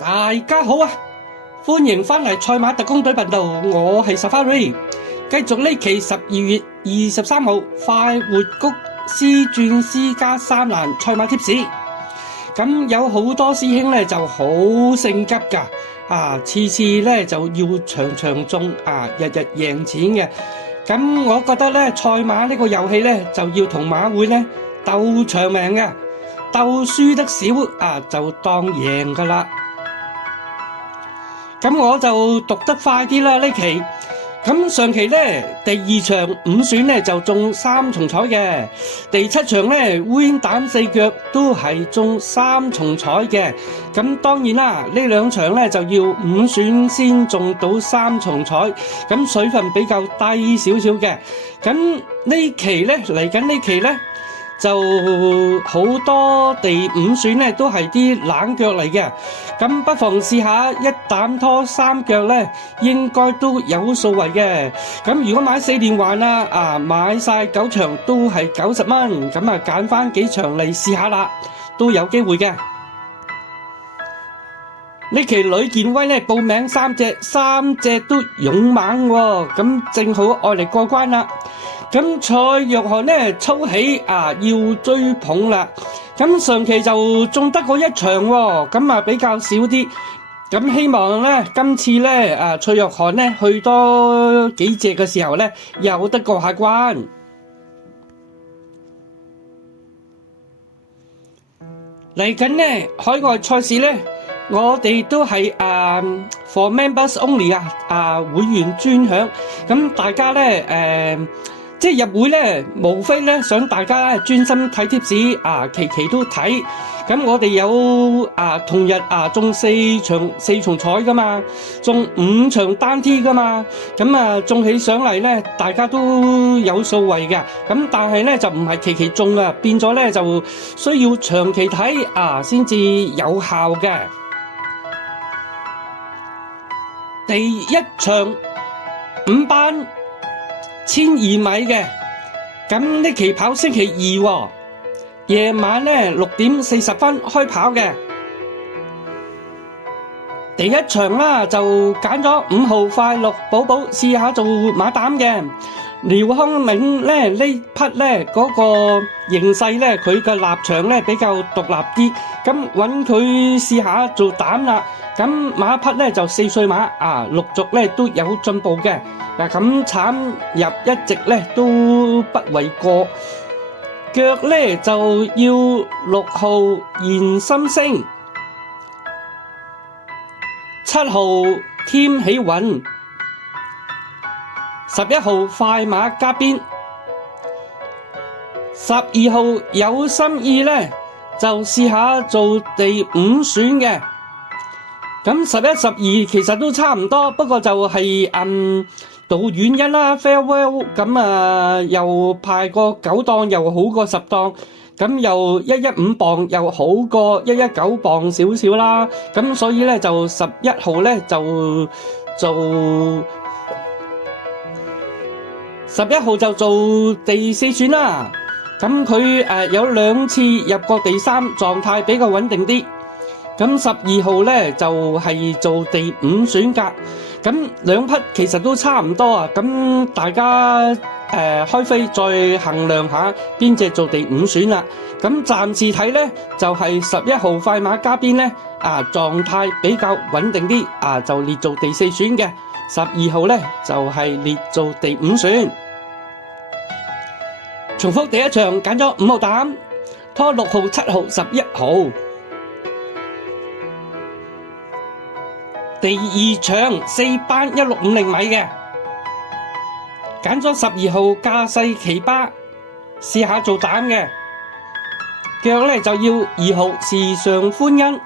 大家好啊，歡迎翻嚟賽馬特工隊頻道，我係 Safari，繼續呢期12月23號快活谷 C 轉 C 加3欄賽馬貼士。咁有好多師兄咧就好性急噶，次次咧就要場中日日贏錢嘅。咁我覺得咧賽馬呢個遊戲咧就要同馬會咧鬥長命嘅，鬥輸得少就當贏噶啦。咁我就讀得快啲啦呢期。咁上期咧第2場5選咧就中3重彩嘅，第7場咧烏蠅膽4腳都係中3重彩嘅。咁當然啦，呢2場咧就要5選先中到3重彩，咁水分比較低少少嘅。咁呢期咧嚟緊呢期咧就好多第5選咧都係啲冷腳嚟嘅，咁不妨試下一膽拖3腳咧，應該都有數圍嘅。咁如果買4連環買晒9場都係90蚊，咁揀翻幾場嚟試下啦，都有機會嘅。呢期呂健威咧報名3隻都勇猛喎，咁正好愛嚟過關啦。咁蔡若翰咧抽起要追捧啦，咁上期就中得過1場喎，咁比較少啲，咁希望咧今次咧蔡若翰咧去多幾隻嘅時候咧有得過下關。嚟緊咧海外賽事咧，我哋都係for members only 會員專享，咁大家咧即係入會咧，無非咧想大家專心睇貼士，期都睇。咁我哋有同日中4重彩噶嘛，中5場單 T 噶嘛，咁中起上嚟咧，大家都有數位嘅。咁但係咧就唔係期中變咗咧就需要長期睇先至有效嘅。第1場5班1200米嘅，咁呢期跑星期2喎，夜晚咧6點40分開跑嘅。第1場啦就揀咗5號快樂寶寶試下做馬膽嘅。廖康銘咧呢匹咧嗰個形勢咧佢嘅立場咧比較獨立啲，咁揾佢試下做膽啦。咁馬匹咧就4歲馬陸續咧都有進步嘅。咁慘入一直咧都不為過，腳咧就要6號言心聲，7號添起雲，11號快馬加鞭，12號有心意咧就試下做第5選嘅。咁11、12其實都差唔多，不過就係杜遠欣啦 farewell， 咁又派過9檔又好過10檔，咁又115磅又好過119磅少少啦，咁所以咧就11號咧就做11號就做第4選啦。咁佢有2次入過第3，狀態比較穩定啲。咁12號咧就係做第5選格，咁2匹其實都差唔多咁大家開飛再衡量下邊隻做第5選啦。咁暫時睇咧就係11號快馬加鞭咧狀態比較穩定啲就列做第4選嘅。12號咧就係列做第5選。重複第1場揀咗5號膽，拖6號、7號、11號。第2場4班1650米嘅，揀咗12號駕勢奇巴試下做膽嘅，腳咧就要2號時常歡欣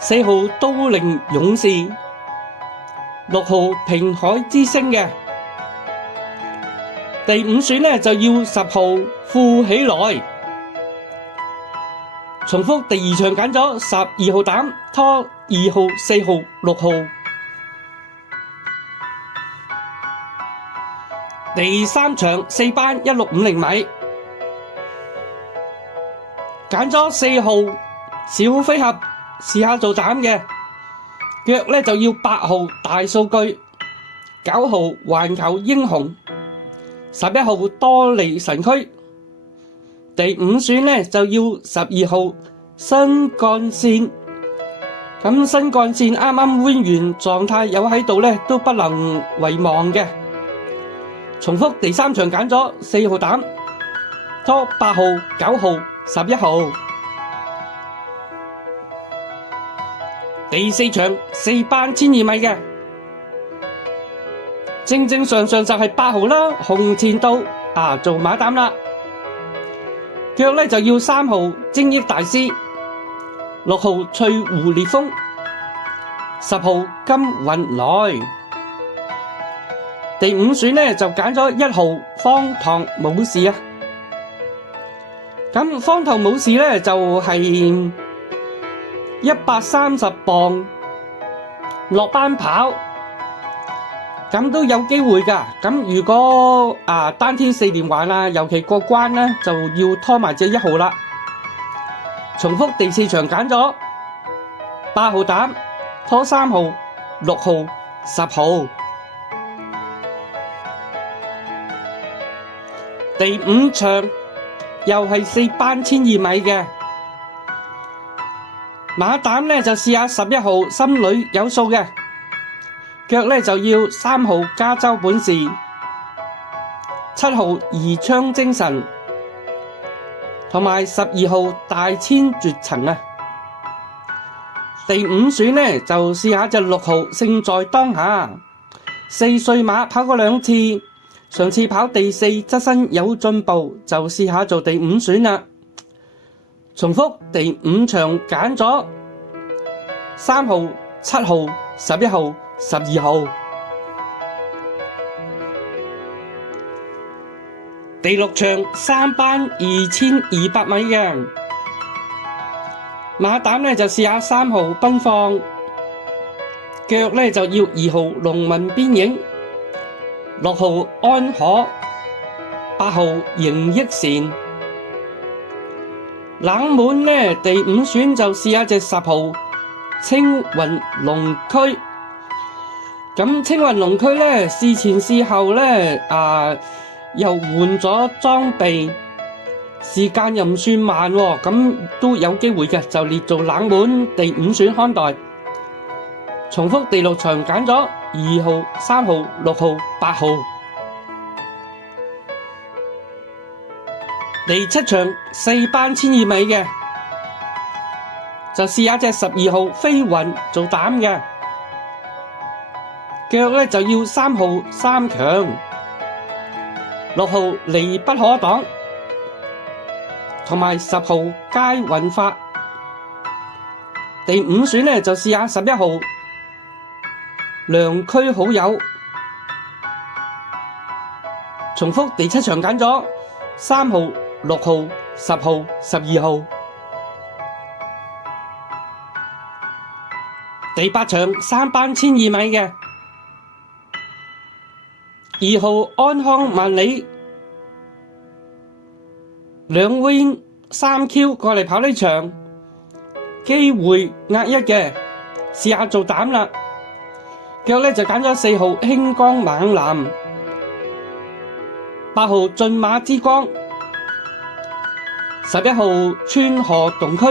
，4號都靈勇士，6號平海之星嘅。第5選咧就要10號富起來。重複第2場揀咗12號膽，拖2號、4號、6號。第3場4班1650米，揀咗4號小飛俠試下做膽嘅，腳咧就要8號大數據，9號環球英雄，11號多利神區，第5選咧就要12號新幹線。咁新幹線啱啱換完狀態有喺度咧，都不能遺忘嘅。重複第3場揀咗4號膽，拖8號、9號、11號。第4場4班1200米嘅，正正常常就係8號啦，紅前道做馬膽啦。腳咧就要3號精益大師，6號翠湖烈風，10號金雲來。第5選咧就揀咗1號方唐武士啊。咁方唐武士咧就係130磅落班跑，咁都有機會㗎。咁如果單天4連環啊，尤其過關咧，就要拖埋隻1號啦。重複第4場揀咗8號膽，拖3號、6號、10號。第5場又係4班1200米嘅馬膽咧，就試下11號心裏有數嘅，腳咧就要3號加州本事，7號宜昌精神，同埋12號大千絕塵啊。第5選咧就試下隻6號勝在當下，4歲馬跑過2次，上次跑第4，側身有進步，就試下做第5選啦。重複第5場揀咗3號、7號、11號、12號。第6場3班2200米嘅馬膽咧就試下3號奔放，腳咧就要2號農民邊影，6號安可，8號盈益善。冷門呢第5選就試下隻10號青雲龍區。咁青雲龍區呢事前事後呢又換咗裝備，時間又唔算慢喎，咁都有機會嘅，就列做冷門第5選看待。重複第6場揀咗2號、3號、6號、8號。第7場4班1200米嘅，就試下隻12號飛雲做膽嘅，腳咧就要3號3強，6號離不可擋，同埋10號佳運發。第5選咧就試下11號良區好友。重複第7場揀咗3號、6號、10號、12號。第8場3班1200米嘅2號安康萬里2 win 3 Q 過嚟跑呢場，機會壓1嘅，試下做膽啦。腳咧就揀咗4號興光猛男，8號駿馬之光，11號川河洞區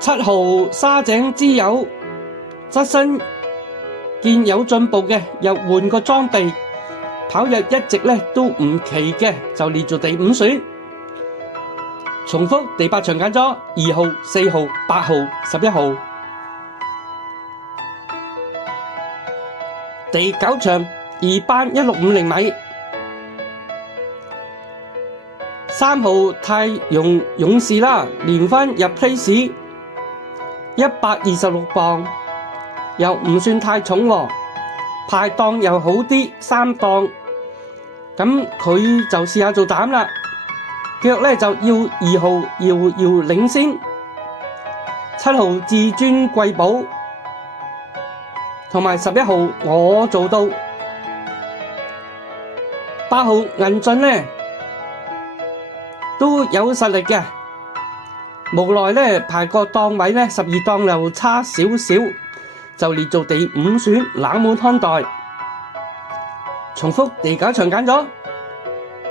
，7號沙井之友，側身見有進步嘅，又換個裝備，跑日一直咧都唔奇嘅，就列做第5選。重複第8場揀咗2號、4號、8號、11號。第9場2班1650米，3號太陽勇士啦，連番入 place 126磅，又唔算太重喎，排檔又好啲，3檔，咁佢就試下做膽啦。腳咧就要2號遙遙領先，7號至尊貴寶，同埋11號我做到，8號銀進呢都有實力嘅，無奈咧排個檔位咧12檔又差少少，就列做第5選冷門看待。重複第9場揀咗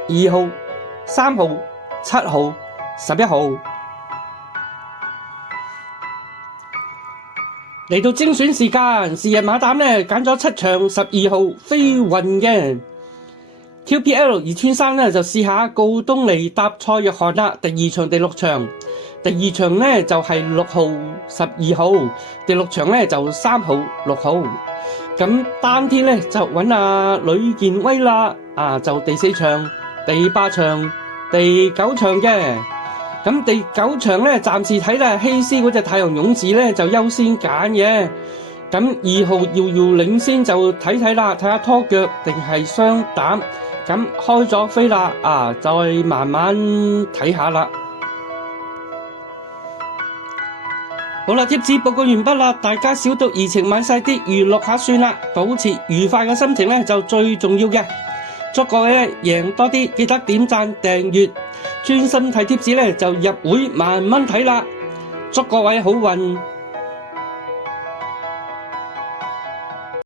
2號、3號、7號、11號。嚟到精選時間，是日馬膽咧揀咗7場12號飛雲嘅 QPL 2023咧就試下告東尼搭蔡約翰啦。第2場第6場，第2場咧就係6號12號，第6場咧就3號6號。咁單天咧就揾阿呂健威啦，就第4場、第8場、第9場嘅。咁第9場咧暫時睇啦，希斯嗰隻太陽勇士咧就優先揀嘅。咁2號遙遙領先就睇睇啦，睇下拖腳定係雙膽。咁開咗飛啦，再慢慢睇下啦。好啦，貼士報告完畢啦，大家小賭怡情買晒啲娛樂下算啦，保持愉快嘅心情咧就最重要嘅。祝各位贏多啲，記得點讚訂閱，專心睇貼士咧就入會慢慢睇啦。祝各位好運！